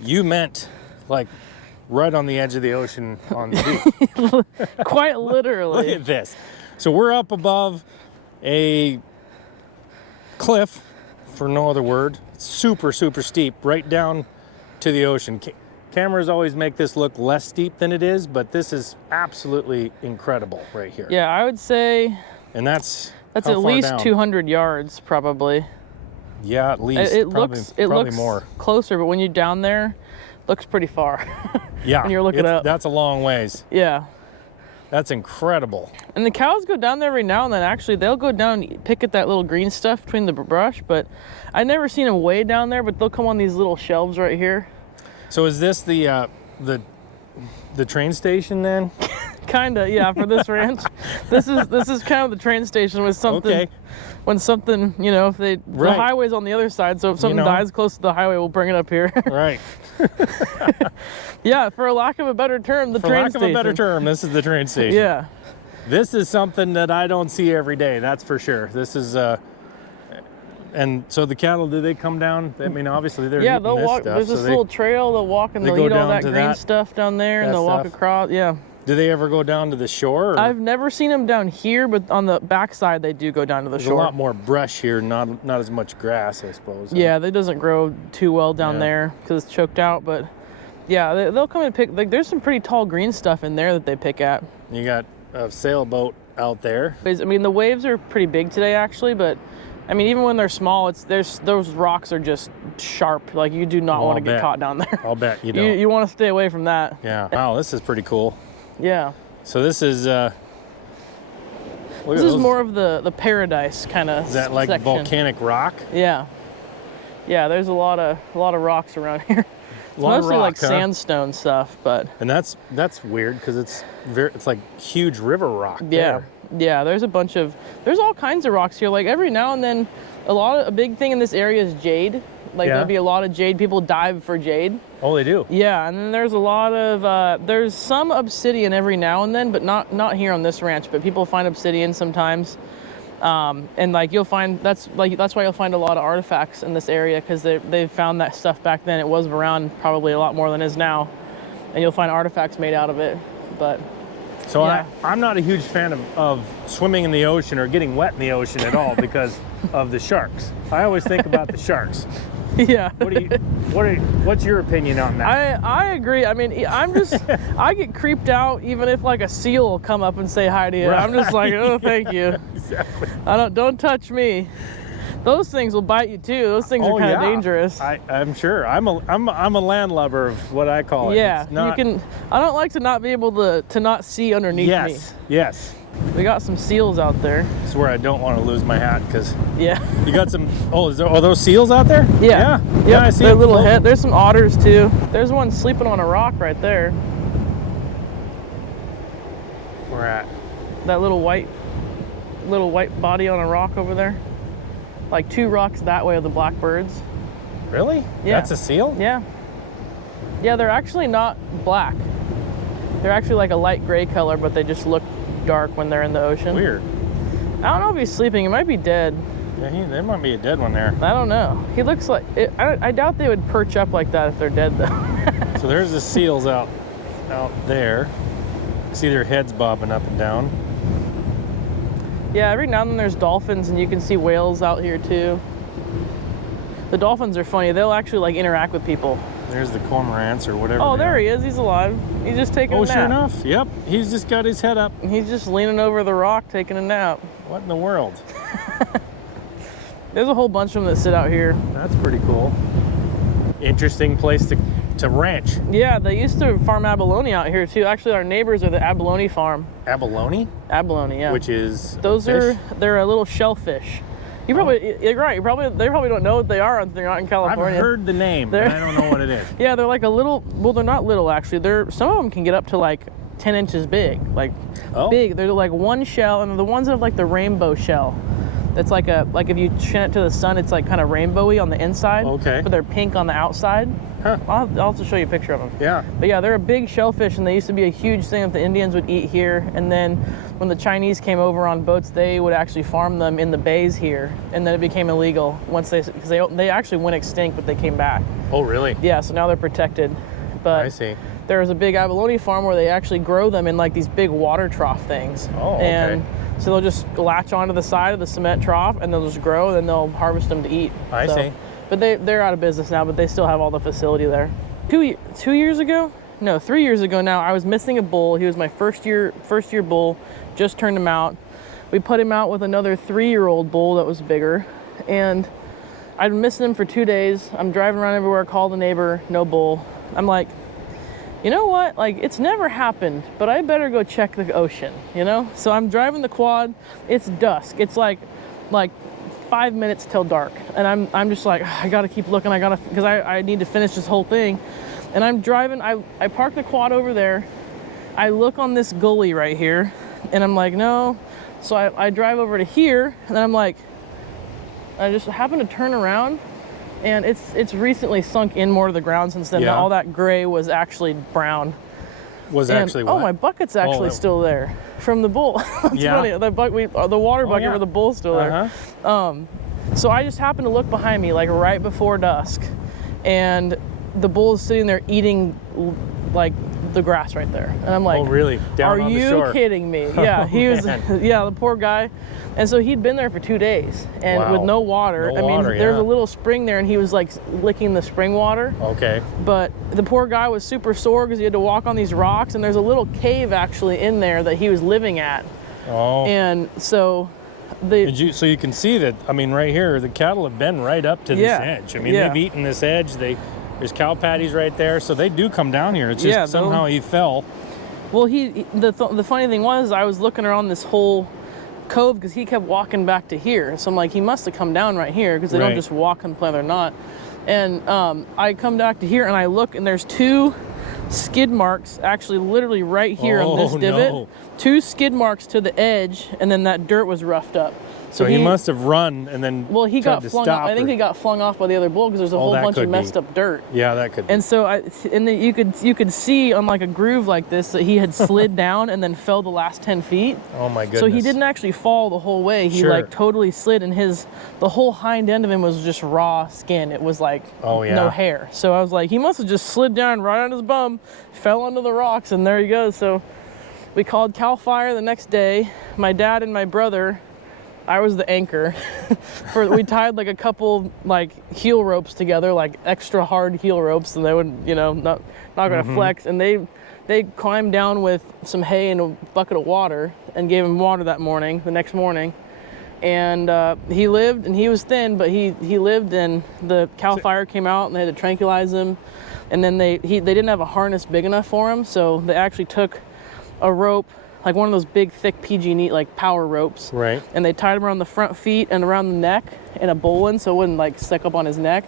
you meant like right on the edge of the ocean on the beach. Quite Look literally. at this. So we're up above a cliff, for no other word. It's super, super steep, right down to the ocean. Cameras always make this look less steep than it is, but this is absolutely incredible right here. Yeah, I would say And that's at how far least down? 200 yards probably. Yeah, at least. It probably, looks probably more. closer, but when you're down there, it looks pretty far. Yeah, when you're looking up. That's a long ways. Yeah. That's incredible. And the cows go down there every now and then. Actually, they'll go down and pick at that little green stuff between the brush, but I've never seen them way down there, but they'll come on these little shelves right here. So is this the train station then? Kinda, yeah, for this ranch. This is kind of the train station with something. Okay. When something, you know, if the Right. highway's on the other side, so if something know. dies close to the highway, we'll bring it up here. Right. Yeah, for lack of a better term, the For train lack station. of a better term, this is the train station. Yeah. This is something that I don't see every day, that's for sure. This is, and so the cattle, do they come down? I mean, obviously they're Yeah, eating they'll this walk. stuff, There's so this little trail. They'll walk and they they'll go eat all down that to green that- stuff down there, and that they'll walk stuff. across. Yeah. do they ever go down to the shore? Or? I've never seen them down here, but on the backside they do go down to the There's shore. a lot more brush here, not as much grass, I suppose. Yeah, that doesn't grow too well down Yeah. there because it's choked out. But yeah, they'll come and pick. Like, there's some pretty tall green stuff in there that they pick at. You got a sailboat out there. I mean, the waves are pretty big today, actually, but I mean, even when they're small, those rocks are just sharp. Like, you do not Oh, want to I'll get bet. caught down there. I'll bet you don't. You want to stay away from that. Yeah. Wow, this is pretty cool. Yeah. So this is look This at is those. more of the paradise kind of Is that like section. volcanic rock? Yeah. Yeah, there's a lot of rocks around here. It's Lot of mostly like rock, huh? sandstone stuff, but And that's weird because it's like huge river rock. yeah. there. Yeah, there's all kinds of rocks here. Like, every now and then a big thing in this area is jade. Like, Yeah. there'll be a lot of jade. People dive for jade. Oh, they do. Yeah, and then there's a lot of there's some obsidian every now and then, but not here on this ranch. But people find obsidian sometimes, and like you'll find that's why you'll find a lot of artifacts in this area, because they found that stuff back then. It was around probably a lot more than it is now, and you'll find artifacts made out of it. But So yeah. I'm not a huge fan of swimming in the ocean or getting wet in the ocean at all because of the sharks. I always think about the sharks. yeah. What's your opinion on that? I agree. I mean, I get creeped out even if like a seal will come up and say hi to you. Right. I'm just like, oh, thank you. Exactly. Don't touch me. Those things will bite you too. Those things are kind of dangerous. I'm sure. I'm a landlubber of what I call it. Yeah, It's not, you can. I don't like to not be able to not see underneath Yes. Yes. me. We got some seals out there. It's where I don't want to lose my hat because Yeah. you got some. Oh, are those seals out there? Yeah. Yeah. Yep, I see their them little floating. head. There's some otters too. There's one sleeping on a rock right there. We're at. That little white body on a rock over there. Like 2 rocks that way are the blackbirds. Really? Yeah. That's a seal? Yeah. Yeah, they're actually not black. They're actually like a light gray color, but they just look dark when they're in the ocean. Weird. I don't know if he's sleeping. He might be dead. Yeah, there might be a dead one there. I don't know. He looks like it. I doubt they would perch up like that if they're dead, though. So there's the seals out there. See their heads bobbing up and down. Yeah, every now and then there's dolphins, and you can see whales out here too. The dolphins are funny. They'll actually like interact with people. There's the cormorants or whatever. Oh, they there are. he is. He's alive. He's just taking a Oh, nap. sure enough. Yep. He's just got his head up. He's just leaning over the rock taking a nap. What in the world? There's a whole bunch of them that sit out here. That's pretty cool. Interesting place to ranch. Yeah, they used to farm abalone out here too. Actually, our neighbors are the abalone farm. Abalone, Abalone, yeah. which is Those fish? they're a little shellfish. You're right. They probably don't know what they are if they're not in I've California. heard the name, but I don't know what it is. Yeah, they're like a little. Well, they're not little actually. Some of them can get up to like 10 inches big, like big. They're like one shell, and the ones that have like the rainbow shell. That's like if you shine it to the sun, it's like kind of rainbowy on the inside. Okay. But they're pink on the outside. Huh. I'll have to show you a picture of them. Yeah. But yeah, they're a big shellfish, and they used to be a huge thing that the Indians would eat here. And then when the Chinese came over on boats, they would actually farm them in the bays here, and then it became illegal because they actually went extinct, but they came back. Oh, really? Yeah, so now they're protected. But I see. there's a big abalone farm where they actually grow them in like these big water trough things. Oh, okay. And so they'll just latch onto the side of the cement trough, and they'll just grow, and then they'll harvest them to eat. I see. But they're out of business now, but they still have all the facility there. 2 years ago? No, 3 years ago now, I was missing a bull. He was my first year bull, just turned him out. We put him out with another 3-year-old bull that was bigger, and I'd been missing him for 2 days. I'm driving around everywhere, called a neighbor, no bull. I'm like, you know what? Like, it's never happened, but I better go check the ocean, you know? So I'm driving the quad. It's dusk. It's like 5 minutes till dark, and I'm just like, I gotta keep looking. because I need to finish this whole thing. And I'm driving. I parked the quad over there, I look on this gully right here, and I'm like, no. So I drive over to here, and then I'm like, I just happen to turn around, and it's recently sunk in more to the ground since then. Yeah. All that gray was actually brown. Was And, actually what? oh, my bucket's actually still there from the bull. That's Yeah. funny. The water bucket for the bull's still there. So I just happened to look behind me, like right before dusk, and the bull is sitting there eating like the grass right there. And I'm like, oh, really? Down are on the you shore? kidding me? Yeah, Oh, he was, man. yeah, the poor guy. And so he'd been there for 2 days and Wow. with no water. No water, there's yeah. a little spring there and he was like licking the spring water. Okay. But the poor guy was super sore because he had to walk on these rocks, and there's a little cave actually in there that he was living at. Oh. And so So you can see that, I mean, right here, the cattle have been right up to this Yeah. edge. I mean, Yeah. they've eaten this edge. There's cow patties right there, so they do come down here. It's just Yeah, somehow he fell. Well, the funny thing was, I was looking around this whole cove because he kept walking back to here. So I'm like, he must have come down right here because they Right. don't just walk and play, they're not. And I come back to here and I look, and there's 2 skid marks actually literally right here on this Oh, divot. no. 2 skid marks to the edge, and then that dirt was roughed up. So he must have run and then Well, he tried got to flung stop off. I think her. he got flung off by the other bull because there's a whole that bunch of could messed be. up dirt. Yeah, that could be. And so then you could see on like a groove like this that he had slid down and then fell the last 10 feet. Oh my goodness. So he didn't actually fall the whole way. He Sure. like totally slid, and the whole hind end of him was just raw skin. It was like Oh, yeah. no hair. So I was like, he must have just slid down right on his bum, fell onto the rocks, and there he goes. So we called Cal Fire the next day. My dad and my brother, I was the anchor. We tied like a couple like heel ropes together, like extra hard heel ropes, and they would, not gonna flex. And they climbed down with some hay and a bucket of water and gave him water the next morning. And he lived, and he was thin, but he lived, and the Cal Fire came out and they had to tranquilize him. And then they didn't have a harness big enough for him, so they actually took a rope, like one of those big, thick PG&E like power ropes. Right. And they tied him around the front feet and around the neck in a bowline so it wouldn't like stick up on his neck.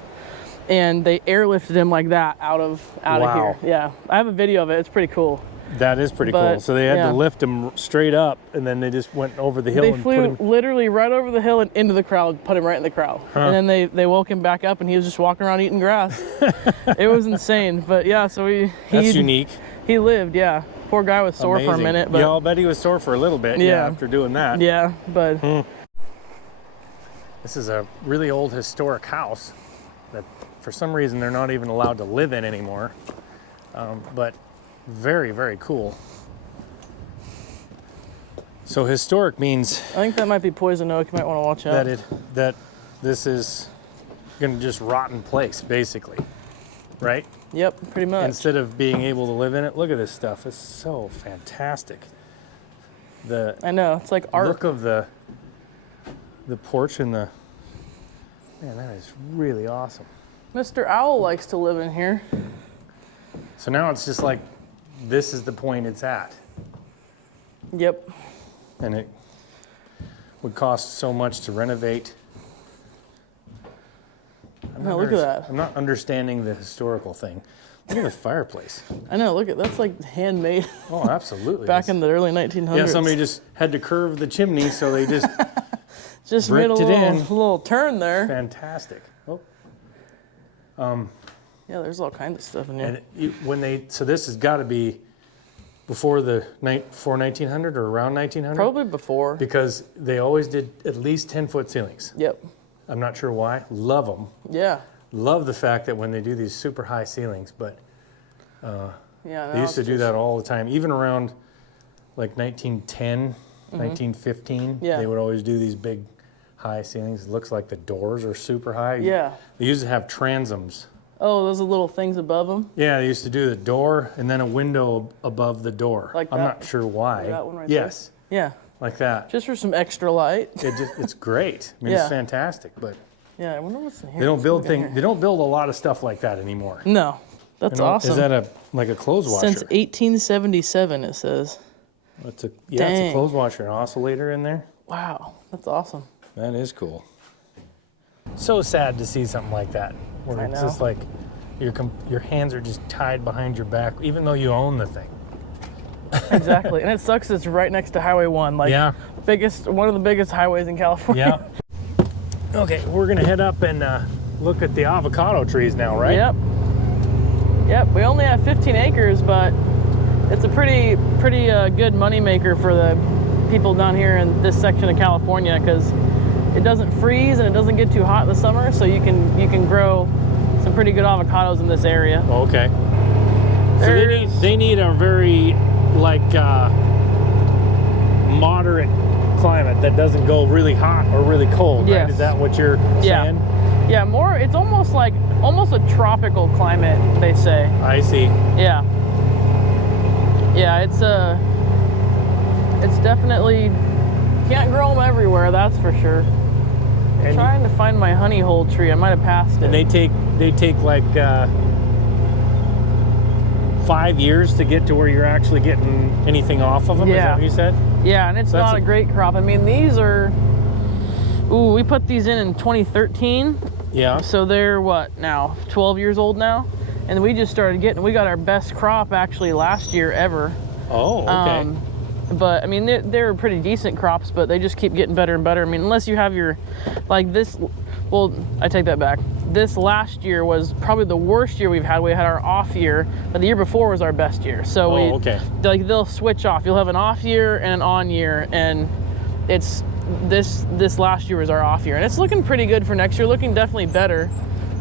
And they airlifted him like that out of Wow. here. Yeah, I have a video of it. It's pretty cool. That is pretty But, cool. So they had yeah. to lift him straight up, and then they just went over the hill They and flew put him. literally right over the hill and into the crowd, put him right in the crowd. And then they woke him back up, and he was just walking around eating grass. It was insane. But yeah, so That's unique. He lived, yeah. Poor guy was sore for a Amazing. minute, but yeah, I'll bet he was sore for a little bit. Yeah. After doing that. yeah, but This is a really old historic house that for some reason they're not even allowed to live in anymore. But very, very cool. So historic means I think that might be poison oak. You might want to watch out. that this is going to just rot in place, basically, right? Yep, pretty much. Instead of being able to live in it. Look at this stuff. It's so fantastic. I know, it's like art. Look of the porch and man, that is really awesome. Mr. Owl likes to live in here. So now it's just like, this is the point it's at. Yep. And it would cost so much to renovate. Look at that. I'm not understanding the historical thing. Look at the fireplace. I know, that's like handmade Oh, absolutely. back in the early 1900s. Yeah, somebody just had to curve the chimney, so they just just made a bricked it in. little turn there. fantastic. Oh. Yeah, there's all kinds of stuff in here. And so this has got to be before 1900 or around 1900? Probably before. Because they always did at least 10-foot ceilings. Yep. I'm not sure why. Love them. Yeah. Love the fact that when they do these super high ceilings, but Yeah. they used to do that all the time. Even around like 1910, 1915, Yeah. they would always do these big high ceilings. It looks like the doors are super high. Yeah. They used to have transoms. Oh, those are little things above them? Yeah, they used to do the door and then a window above the door. Like I'm that? not sure why. Like that one right yes, Yeah. like that. Just for some extra light. It's great. I mean, Yeah. it's fantastic, but Yeah, I wonder what's in here. they don't Let's build look in things. They don't build a lot of stuff like that anymore. here. No. That's You know, awesome. Is that like a clothes washer? Since 1877, it says. It's a Dang. clothes washer, an oscillator in there. Wow, that's awesome. That is cool. So sad to see something like that, where I it's know. just like your hands are just tied behind your back, even though you own the thing. Exactly, and it sucks. It's right next to Highway 1, like Yeah. one of the biggest highways in California. Yeah. Okay, we're gonna head up and look at the avocado trees now, right? Yep. Yep. We only have 15 acres, but it's a pretty good money maker for the people down here in this section of California, because it doesn't freeze and it doesn't get too hot in the summer, so you can grow some pretty good avocados in this area. Okay. So they need a very like moderate climate that doesn't go really hot or really cold, right? Yes. Is that what you're saying? Yeah, more. It's almost a tropical climate, they say. I see. Yeah. Yeah, it's definitely, can't grow them everywhere, that's for sure. I'm trying to find my honey hole tree. I might have passed it. And they take like 5 years to get to where you're actually getting anything off of them. Yeah. Is that what you said? Yeah, and it's So that's not a great crop. I mean, these are, we put these in 2013. Yeah. So they're what now, 12 years old now? And we just started we got our best crop actually last year ever. Oh, okay. But I mean, they're pretty decent crops, but they just keep getting better and better. I mean, unless you have your, like this, well, I take that back. This last year was probably the worst year we've had. We had our off year, but the year before was our best year. So okay. They'll switch off. You'll have an off year and an on year, and it's this last year was our off year, and it's looking pretty good for next year. Looking definitely better.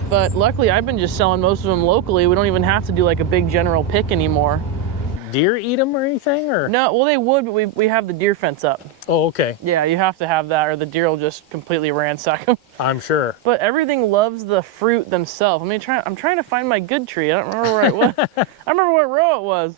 But luckily, I've been just selling most of them locally. We don't even have to do like a big general pick anymore. Deer eat them or anything, or? No, well they would, but we have the deer fence up. Oh, okay. Yeah, you have to have that, or the deer will just completely ransack them. I'm sure. But everything loves the fruit themselves. I'm trying to find my good tree. I don't remember where it was. I remember what row it was.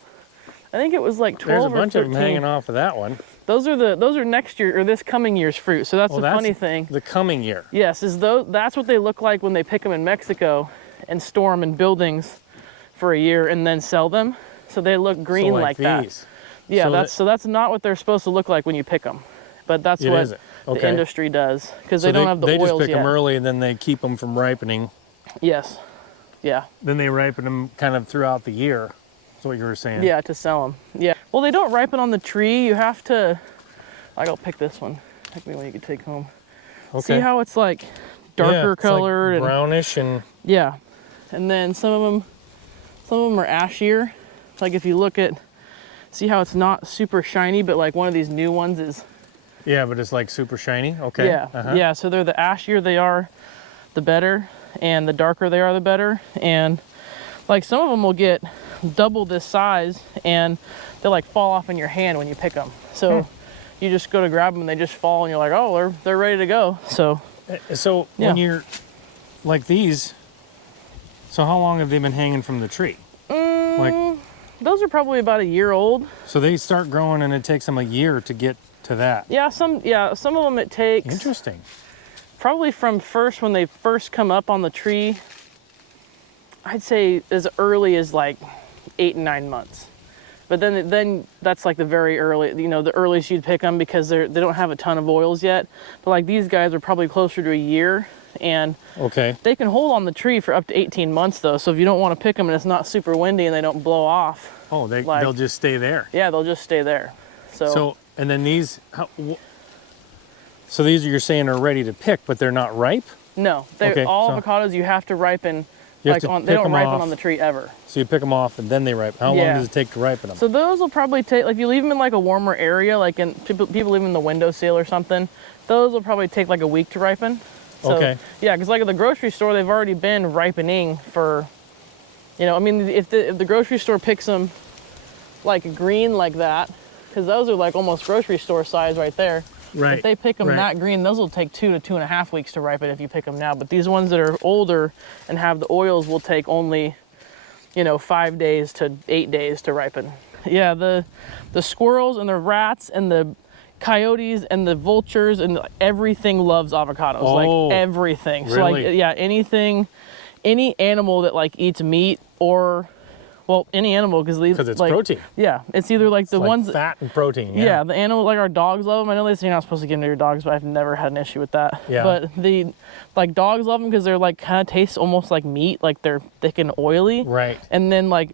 I think it was like 12 or 13. There's a bunch of them hanging off of that one. Those are next year or this coming year's fruit. So that's funny thing. The coming year. Yes, that's what they look like when they pick them in Mexico and store them in buildings for a year and then sell them. So they look green like that. these. Yeah, so that's not what they're supposed to look like when you pick them. But that's what the industry does, because they don't have the oils yet. They just pick them early and then they keep them from ripening. Yes. Yeah. Then they ripen them kind of throughout the year. That's what you were saying. Yeah, to sell them. Yeah. Well, they don't ripen on the tree. You have to, I'll pick this one. Pick me one you can take home. Okay. See how it's like darker colored, like brownish and yeah. And then some of them are ashier. Like if you look at, see how it's not super shiny, but like one of these new ones is. Yeah, but it's like super shiny. Okay. Yeah. Yeah. So they're the ashier they are, the better, and the darker they are, the better. And like some of them will get double this size, and they'll like fall off in your hand when you pick them. So you just go to grab them and they just fall, and you're like, oh, they're ready to go. So when you're like these, so how long have they been hanging from the tree? Those are probably about a year old. So they start growing and it takes them a year to get to that. Yeah, some of them it takes. Interesting. Probably from when they first come up on the tree, I'd say as early as like 8 and 9 months. But then that's like the very early, the earliest you'd pick them, because they don't have a ton of oils yet. But like these guys are probably closer to a year, and they can hold on the tree for up to 18 months though. So if you don't want to pick them and it's not super windy and they don't blow off. Oh, they'll just stay there. Yeah, they'll just stay there. So and then these, so these you're saying are ready to pick, but they're not ripe? No, avocados you have to ripen. They don't ripen on the tree ever. So you pick them off and then they ripen. How long does it take to ripen them? So those will probably take, like if you leave them in like a warmer area, like people leave them in the windowsill or something, those will probably take like a week to ripen. So, yeah, because like at the grocery store, they've already been ripening for, if the grocery store picks them like green like that, because those are like almost grocery store size right there. Right. If they pick them that green, those will take 2 to 2.5 weeks to ripen if you pick them now. But these ones that are older and have the oils will take only, 5 days to 8 days to ripen. Yeah, the squirrels and the rats and the coyotes and the vultures and everything loves avocados. Like everything. Really? So like, yeah, any animal that like eats meat or, well, any animal, because it's like, protein. Yeah, it's either like the ones fat and protein. Yeah, the animal, like our dogs love them. I know they say you're not supposed to give them to your dogs, but I've never had an issue with that. Yeah. But dogs love them because they're like kind of taste almost like meat, like they're thick and oily. Right. And then like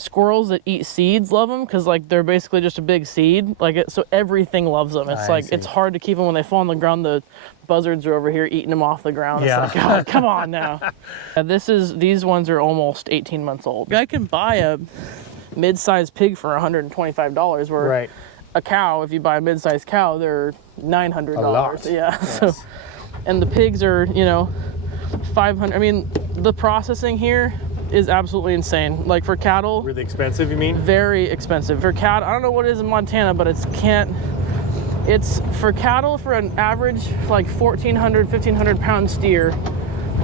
squirrels that eat seeds love them because like they're basically just a big seed. So everything loves them. It's like it's hard to keep them when they fall on the ground. The buzzards are over here eating them off the ground. Yeah. It's like, God, come on now. These ones are almost 18 months old. I can buy a mid-sized pig for $125, where Right. a cow, if you buy a mid-sized cow, they're $900. A lot. Yeah. Yes. So, and the pigs are, you know, 500. I mean, the processing here is absolutely insane. Like for cattle, Really expensive, you mean? very expensive. For cattle, I don't know what it is in Montana, but it's for cattle, for an average like 1,400, 1,500 pound steer,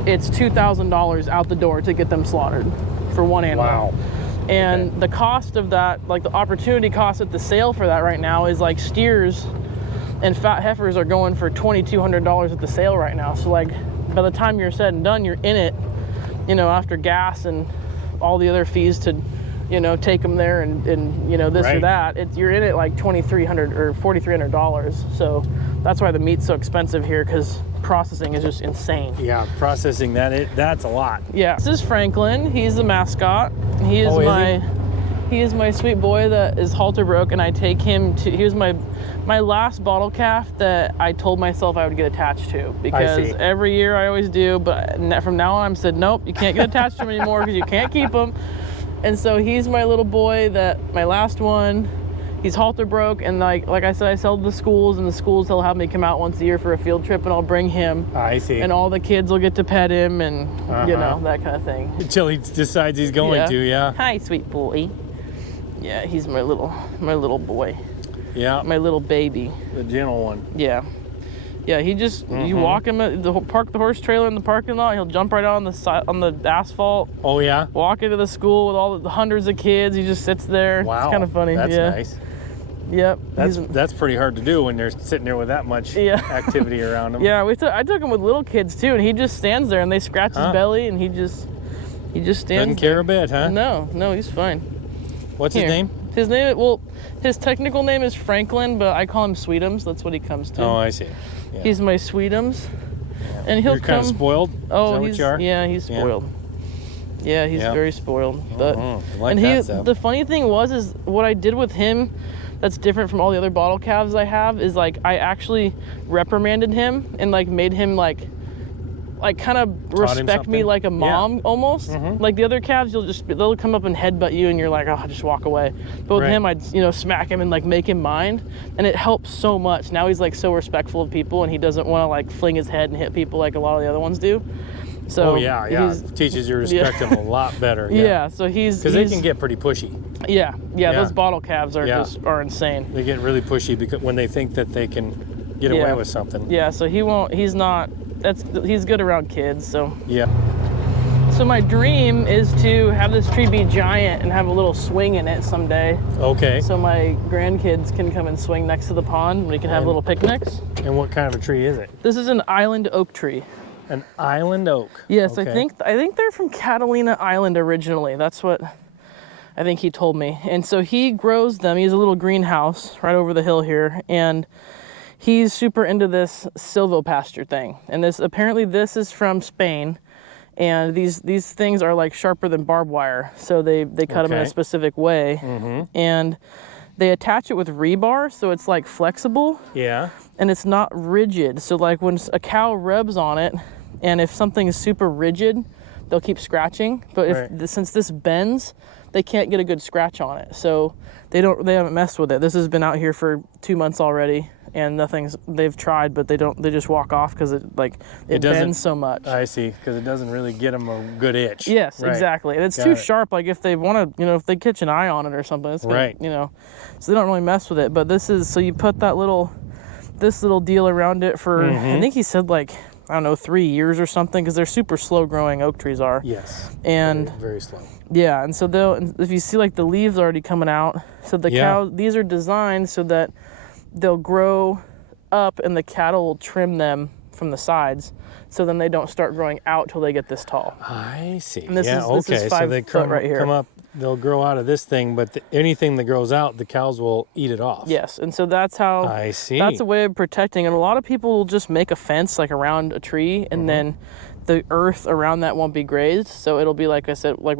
it's $2,000 out the door to get them slaughtered for one animal. Wow. And the cost of that, like the opportunity cost at the sale for that right now is like steers and fat heifers are going for $2,200 at the sale right now. So like by the time you're said and done, you're in it, you know, after gas and all the other fees to, you know, take them there and you know, this or that, you're in it like $2,300 or $4,300. So that's why the meat's so expensive here, because processing is just insane. Yeah, processing that's a lot. Yeah. This is Franklin. He's the mascot. He is he is my sweet boy that is halter broke, and I take him to, he was my last bottle calf that I told myself I would get attached to, because every year I always do, but from now on I said, nope, you can't get attached to him anymore because you can't keep him. And so he's my little boy, my last one. He's halter broke, and like I said, I sell to the schools, and the schools will have me come out once a year for a field trip, and I'll bring him. I see. And all the kids will get to pet him, and you know, that kind of thing. Until he decides he's going to, yeah. Hi, sweet boy. Yeah, he's my little boy. Yeah. My little baby. The gentle one. Yeah. Yeah, he just, you walk him, park the horse trailer in the parking lot, he'll jump right out on the asphalt. Oh, yeah? Walk into the school with all the hundreds of kids, he just sits there. Wow. It's kind of funny. That's nice. Yep. That's pretty hard to do when they're sitting there with that much activity around them. Yeah, I took him with little kids too, and he just stands there and they scratch his belly, and he just stands. Doesn't care a bit, huh? No, he's fine. What's his name? His technical name is Franklin, but I call him Sweetums. That's what he comes to. Oh, I see. Yeah. He's my Sweetums. And he'll You're kind of spoiled? Oh, Is that what you are? Yeah, he's spoiled. Yeah, he's very spoiled. But The funny thing is what I did with him that's different from all the other bottle calves I have is like I actually reprimanded him and like made him like kind of respect me like a mom almost. Like the other calves, they'll come up and headbutt you and you're like, oh, just walk away. But with him, I'd smack him and like make him mind, and it helps so much. Now he's like so respectful of people, and he doesn't want to like fling his head and hit people like a lot of the other ones do. So teaches you to respect him a lot better. Yeah, so he's because they can get pretty pushy. Yeah. Those bottle calves are insane. They get really pushy because when they think that they can get away with something. Yeah, so he's good around kids. So So my dream is to have this tree be giant and have a little swing in it someday. Okay. So my grandkids can come and swing next to the pond, and we can have little picnics. And what kind of a tree is it? This is an island oak tree. An island oak. Yes, okay. I think they're from Catalina Island originally. That's what I think he told me. And so he grows them. He has a little greenhouse right over the hill here, and he's super into this silvopasture thing. And apparently this is from Spain, and these things are like sharper than barbed wire. So they cut them in a specific way, and they attach it with rebar, so it's like flexible. Yeah. And it's not rigid. So like when a cow rubs on it, and if something is super rigid, they'll keep scratching. But since this bends, they can't get a good scratch on it. So they haven't messed with it. This has been out here for 2 months already, and they've tried, but they just walk off because it bends so much. I see, because it doesn't really get them a good itch. Yes, exactly. And it's too sharp, like if they want to, if they catch an eye on it or something, it's gonna, so they don't really mess with it. But so you put this little deal around it for, I think he said like, I don't know, 3 years or something, because they're super slow growing, oak trees are. Yes. And very, very slow. Yeah, and so if you see like the leaves already coming out, so the cow, these are designed so that they'll grow up and the cattle will trim them from the sides, so then they don't start growing out till they get this tall. I see. And this is 5 so they foot right here. come up, they'll grow out of this thing, but anything that grows out, the cows will eat it off. Yes, and so that's how. I see. That's a way of protecting, and a lot of people will just make a fence like around a tree, and then the earth around that won't be grazed, so it'll be like we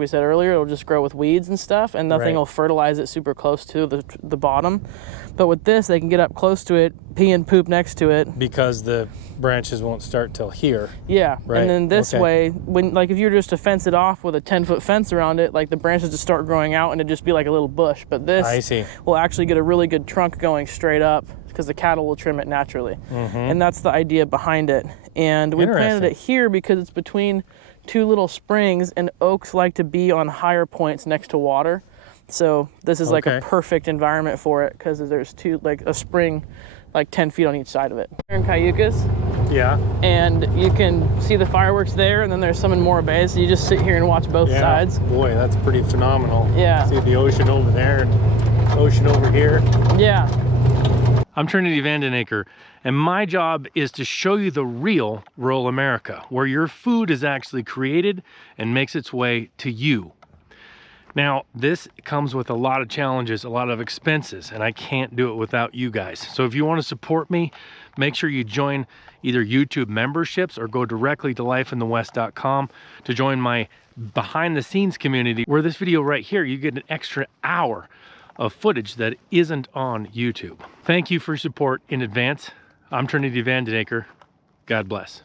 said earlier, it'll just grow with weeds and stuff, and nothing Right. will fertilize it super close to the bottom. But with this, they can get up close to it, pee and poop next to it. Because the branches won't start till here. Yeah, Right, and then this okay. way, when like if you were just to fence it off with a 10-foot fence around it, like the branches just start growing out and it'd just be like a little bush. But this I see. will actually get a really good trunk going straight up because the cattle will trim it naturally. And that's the idea behind it. And we planted it here because it's between two little springs, and oaks like to be on higher points next to water. So this is like a perfect environment for it because there's a spring like 10 feet on each side of it. We're in Cayucas, Yeah. and you can see the fireworks there, and then there's some in Morro Bay, so you just sit here and watch both sides. Boy, that's pretty phenomenal. Yeah. See the ocean over there and ocean over here. Yeah. I'm Trinity Vandenaker, and my job is to show you the real rural America, where your food is actually created and makes its way to you. Now, this comes with a lot of challenges, a lot of expenses, and I can't do it without you guys. So if you want to support me, make sure you join either YouTube memberships or go directly to lifeinthewest.com to join my behind the scenes community, where this video right here, you get an extra hour of footage that isn't on YouTube. Thank you for your support in advance. I'm Trinity Vandenaker. God bless.